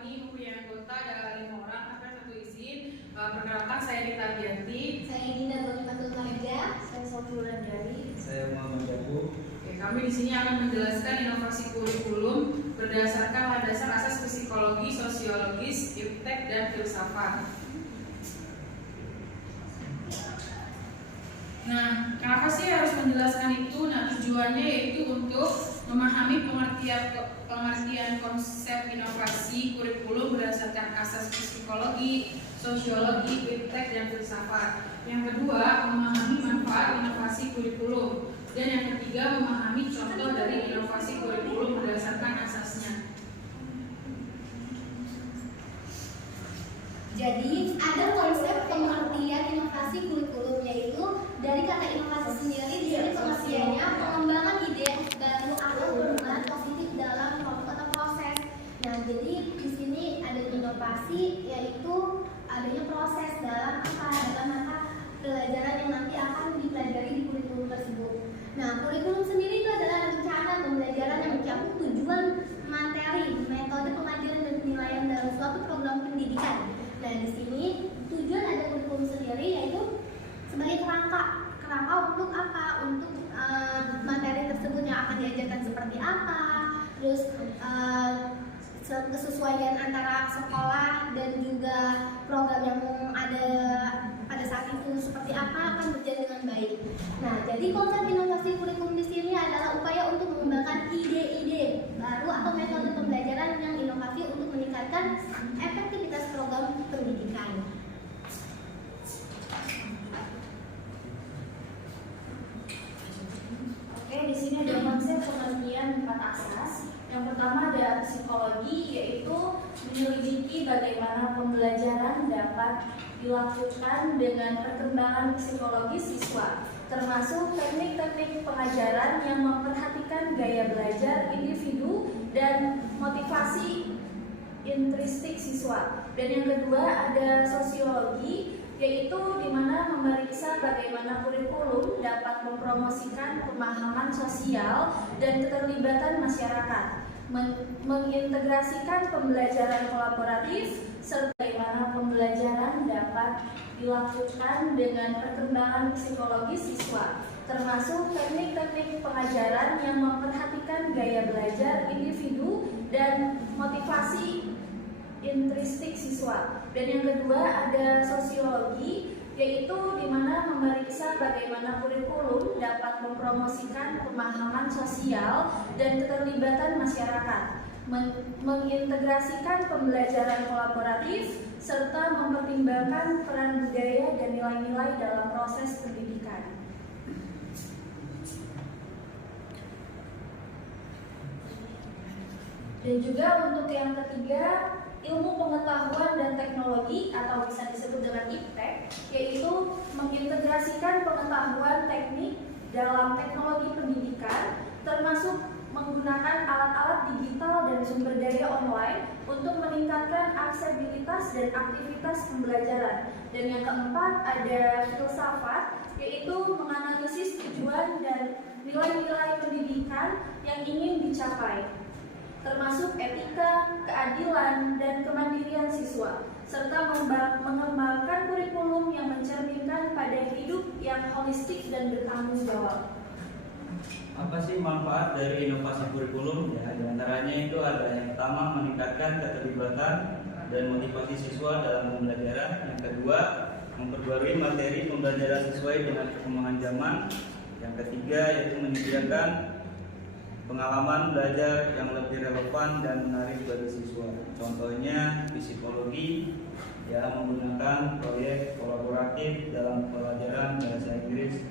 kami mempunyai anggota ada 5 orang, ada 1 izin. Perkenalkan, saya Dita Dianti. Saya Dinda Bonifatul Maja. Saya Sofi Wulandari. Saya Muhammad Jabu. Oke, kami di sini akan menjelaskan inovasi kurikulum berdasarkan landasan asas psikologi, sosiologis, iptek, dan filsafat. Nah, kenapa sih harus menjelaskan itu? Nah, tujuannya yaitu untuk memahami pengertian konsep inovasi kurikulum berdasarkan asas psikologi, sosiologi, iptek, dan filsafat. Yang kedua, memahami manfaat inovasi kurikulum. Dan yang ketiga, memahami contoh dari inovasi kurikulum berdasarkan asasnya. Jadi ada konsep pengertian inovasi kurikulum, yaitu dari kata inovasi sendiri di sini pengertiannya pengembangan ide baru atau perubahan positif dalam produk atau proses. Nah, jadi di sini ada inovasi, yaitu adanya proses dalam mata pelajaran yang nanti akan dipelajari di kurikulum tersebut. Nah, kurikulum sendiri itu adalah rencana pembelajaran yang mencakup tujuan, materi, metode pengajaran dan penilaian dalam suatu program pendidikan. Nah, di sini tujuan ada kurikulum sendiri yaitu sebagai kerangka untuk apa? Untuk materi tersebut yang akan diajarkan seperti apa, terus kesesuaian antara sekolah dan juga program yang ada pada saat itu seperti apa akan berjalan dengan baik. Nah, jadi konsep inovasi kurikulum di sini adalah upaya untuk mengembangkan ide-ide baru atau metode pembelajaran yang inovasi untuk meningkatkan efektivitas program pendidikan. Oke, di sini ada konsep pengertian 4 asas. Yang pertama ada psikologi, yaitu menyelidiki bagaimana pembelajaran dapat dilakukan dengan perkembangan psikologi siswa, termasuk teknik-teknik pengajaran yang memperhatikan gaya belajar individu dan motivasi intrinsik siswa. Dan yang kedua ada sosiologi, yaitu di mana memeriksa bagaimana kurikulum dapat mempromosikan pemahaman sosial dan keterlibatan masyarakat, mengintegrasikan pembelajaran kolaboratif, serta bagaimana pembelajaran dapat dilakukan dengan perkembangan psikologi siswa, termasuk teknik-teknik pengajaran yang memperhatikan gaya belajar individu dan motivasi intrinsik siswa. Dan yang kedua ada sosiologi, yaitu di mana memeriksa bagaimana kurikulum dapat mempromosikan pemahaman sosial dan keterlibatan masyarakat, mengintegrasikan pembelajaran kolaboratif, serta mempertimbangkan peran budaya dan nilai-nilai dalam proses pendidikan. Dan juga untuk yang ketiga, ilmu pengetahuan dan teknologi atau bisa disebut dengan iptek, yaitu mengintegrasikan pengetahuan teknik dalam teknologi pendidikan, termasuk menggunakan alat-alat digital dan sumber daya online untuk meningkatkan aksesibilitas dan aktivitas pembelajaran. Dan yang keempat ada filsafat, yaitu menganalisis tujuan dan nilai-nilai pendidikan yang ingin dicapai, termasuk etika, keadilan, dan kemandirian siswa, serta mengembangkan kurikulum yang mencerminkan pada hidup yang holistik dan bertanggung jawab. Apa sih manfaat dari inovasi kurikulum? Ya, di antaranya itu ada yang pertama meningkatkan keterlibatan dan motivasi siswa dalam pembelajaran. Yang kedua, memperbarui materi pembelajaran sesuai dengan perkembangan zaman. Yang ketiga yaitu menyediakan pengalaman belajar yang lebih relevan dan menarik bagi siswa. Contohnya psikologi, ya, menggunakan proyek kolaboratif dalam pelajaran bahasa Inggris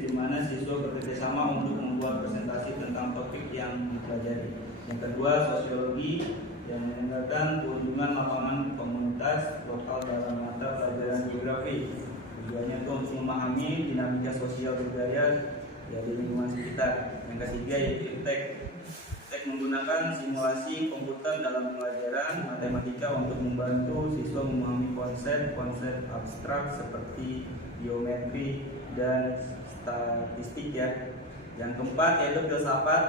di mana siswa bekerjasama untuk membuat presentasi tentang topik yang dipelajari. Yang kedua, sosiologi, yang meningkatkan kunjungan lapangan komunitas lokal dalam mata pelajaran geografi. Tujuannya itu untuk memahami dinamika sosial budaya di lingkungan sekitar. Yang ketiga yaitu iptek. Iptek menggunakan simulasi komputer dalam pelajaran matematika untuk membantu siswa memahami konsep-konsep abstrak seperti geometri dan statistik, ya. Yang keempat yaitu filsafat.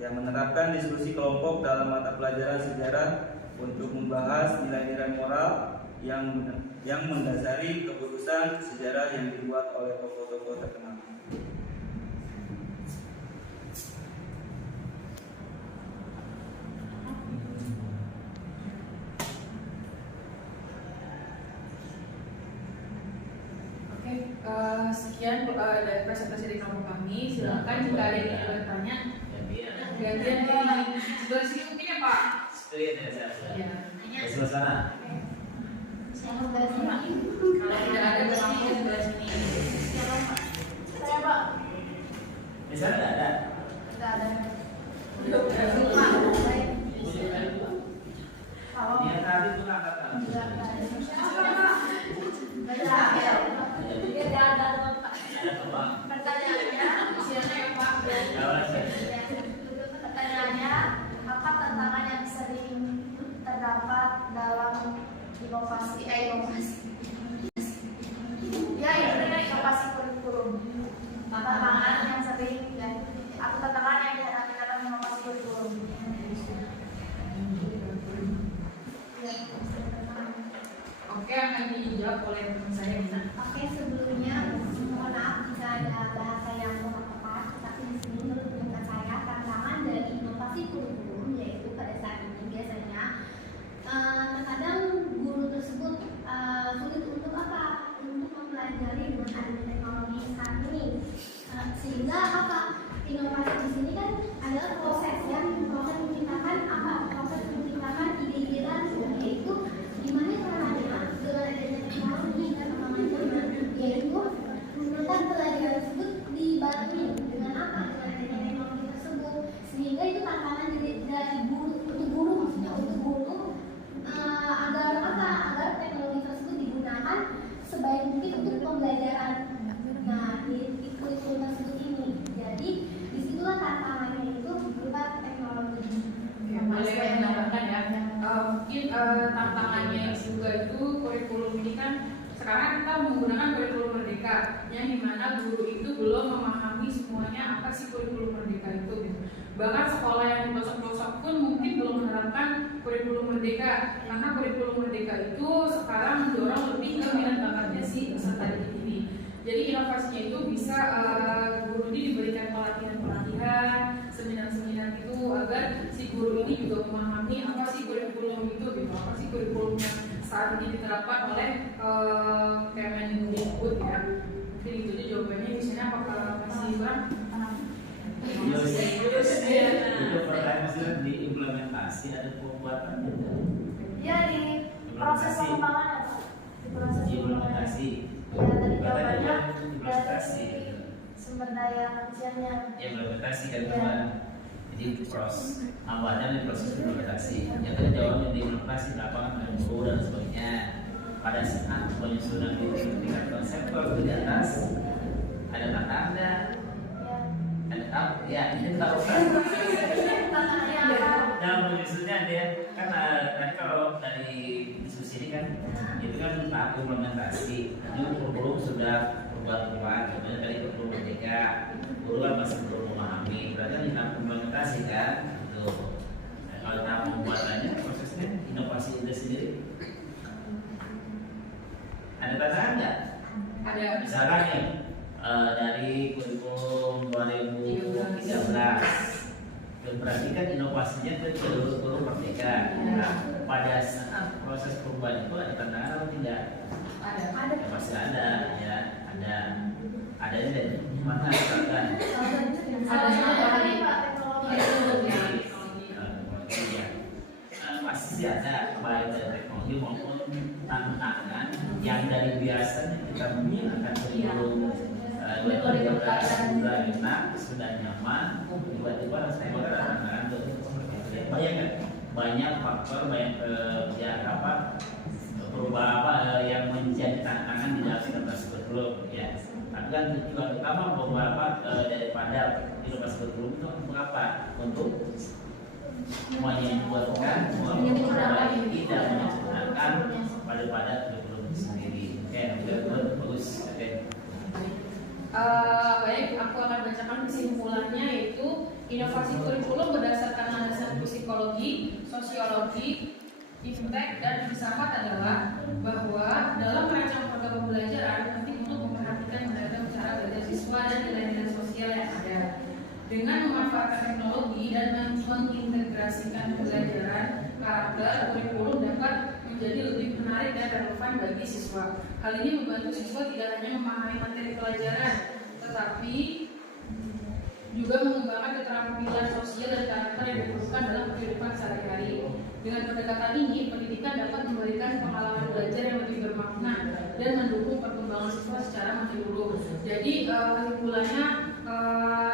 yang menerapkan diskusi kelompok dalam mata pelajaran sejarah untuk membahas nilai-nilai moral yang mendasari keputusan sejarah yang dibuat oleh tokoh-tokoh terkenal. Sekian dari presentasi dari kelompok kami. Silakan jika ada yang ingin bertanya. Gantian di sebelah sini mungkin ya Pak. Sebelah sana. Kalau tidak ada bertanya di sebelah sini. Saya Pak. Di sana tidak ada. Tidak ada. Dia tadi tuh angkat tangan. Pertanyaannya, apa tantangan yang sering terdapat dalam inovasi? Ya, intinya inovasi kurikulum. Tantangan yang sering atau tantangan yang dihadapi dalam inovasi kurikulum. Oke, akan dijawab oleh teman saya Dina. Oke, sebelumnya mohon maaf jika ada bahasa yang kurang tepat, tapi di sini menurut pendapat saya tantangan dari inovasi kurikulum yaitu pada saat ini biasanya terkadang guru tersebut sulit untuk apa? Untuk mempelajari dengan adanya teknologi saat ini, sehingga apa? Inovasi di sini kan adalah proses menciptakan apa? Proses menciptakan ide-ide baru, yaitu dimana caranya dengan adanya teknologi dan perkembangan zaman, yaitu menurunkan pelajaran tersebut dibarengi dengan apa? Dengan adanya teknologi tersebut, sehingga itu tantangan dari guru untuk guru, maksudnya untuk guru agar apa? Agar teknologi tersebut digunakan sebaik mungkin untuk pembelajaran. Nah, di kurikulum tersebut ini, jadi disitulah tantangannya itu berupa teknologi. Boleh saya menambahkan ya, mungkin tantangannya juga itu kurikulum ini kan sekarang kita menggunakan kurikulum merdeka yang dimana guru itu belum memahami semuanya apa sih kurikulum merdeka itu gitu. Bahkan sekolah yang di pelosok-pelosok pun mungkin belum menerapkan kurikulum merdeka karena kurikulum merdeka itu sekarang mendorong lebih ke minat bakatnya si peserta didik ini. Jadi inovasinya itu bisa guru ini diberikan pelatihan, seminar-seminar itu agar si guru ini juga memahami apa sih kurikulum itu gitu, apa sih kurikulum yang saat ini diterapkan oleh Kemendikbud ya. Mungkin itu aja jawabannya. Misalnya apakah masih kurang? Itu pertanyaan diimplementasi ada pembuatan Ya, di proses pengembangan apa? Di proses implementasi. Ya, tadi Katanya jawabannya implementasi. dari sumber daya manusianya. Implementasi kan teman. Jadi proses awalnya di proses implementasi. Yang kedua jawabnya di implementasi lapangan dengan guru dan sebagainya. Pada saat penyusunan di tingkat konseptual di atas ada tanda, ada apa? Ya ini tahu kan? Nah penyusunnya dia kan tadi kalau dari diskusi ini kan itu kan tahap implementasi. Ini guru sudah berbuat, kemudian tadi guru merdeka, guru kan masih belum memahami. Berarti ini tahap implementasi kan? Tuh. Nah, kalau tahap pembuatannya prosesnya inovasi itu sendiri. Ada tantangan nggak? Ada. Misalkan nih dari kurikulum 2013 berarti kan inovasinya itu guru merdeka. Nah, pada saat proses perubahan itu ada tantangan atau tidak? Ada. Ya, pasti ada, ya ada. Adanya dari mana misalkan? Pasti sih ada, baik dari teknologi maupun tantangan yang dari biasanya kita menggunakan kurikulum 2013 sudah nyaman, tiba-tiba rasanya ada tantangan untuk bayangkan banyak faktor, banyak perubahan apa yang menjadi tantangan di dalam inovasi kurikulum ya. Tapi kan tujuan utama beberapa daripada inovasi kurikulum itu untuk apa? Untuk menyempurnakan, tidak menyempurnakan pada kurikulum sendiri. Oke, bagus. Oke. Baik, aku akan bacakan kesimpulannya, yaitu Inovasi kurikulum berdasarkan landasan psikologi, sosiologi, impact, dan filsafat adalah bahwa dalam merancang program pembelajaran penting untuk memperhatikan beragam cara belajar siswa dan nilai-nilai sosial yang ada. Dengan memanfaatkan teknologi dan mengintegrasikan pembelajaran, karakter kurikulum dapat menjadi lebih menarik dan relevan bagi siswa. Hal ini membantu siswa tidak hanya memahami materi pelajaran, tetapi juga mengembangkan keterampilan sosial dan karakter yang diperlukan dalam kehidupan sehari-hari. Dengan pendekatan ini, pendidikan dapat memberikan pengalaman belajar yang lebih bermakna dan mendukung perkembangan siswa secara menyeluruh. Jadi kesimpulannya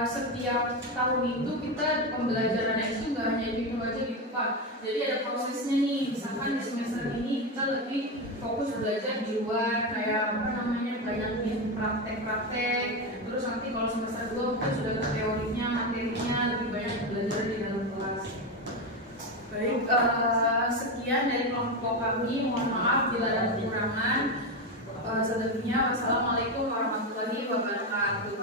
setiap tahun itu kita pembelajarannya itu nggak hanya gitu aja gitu Pak. Jadi ada prosesnya nih. Misalkan di semester ini kita lebih fokus belajar di luar, kayak banyak praktek-praktek. Terus nanti kalau semester 2 kita sudah ke teorinya, materinya, lebih banyak belajar di dalam kelas. Baik, sekian dari kelompok kami. Mohon maaf bila ada kekurangan. Selebihnya, wassalamualaikum warahmatullahi wabarakatuh.